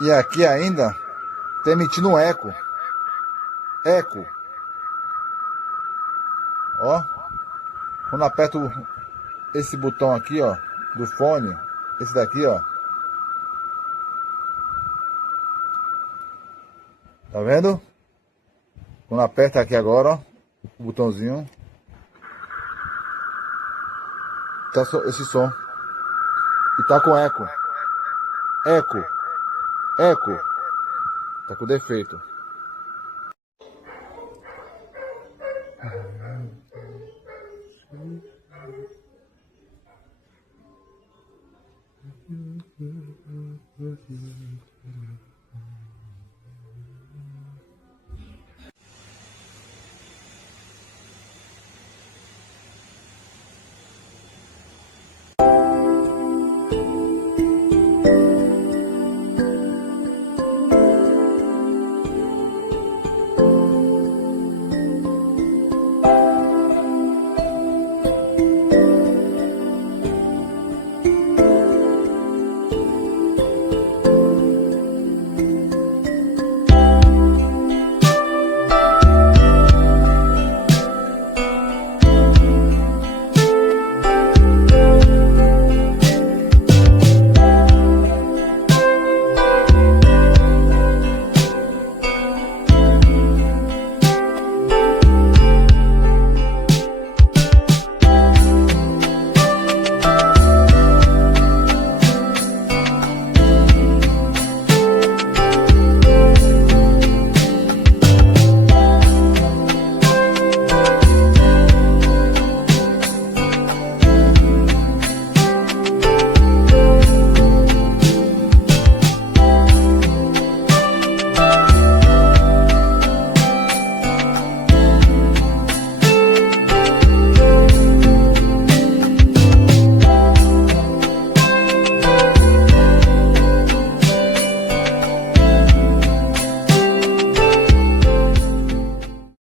E aqui ainda tá emitindo um eco. Eco. Ó. Quando aperto esse botão aqui, ó, do fone, esse daqui, ó. Tá vendo? Quando aperta aqui agora, ó, o botãozinho, tá esse som. E tá com eco. Eco. Eco. Tá com defeito.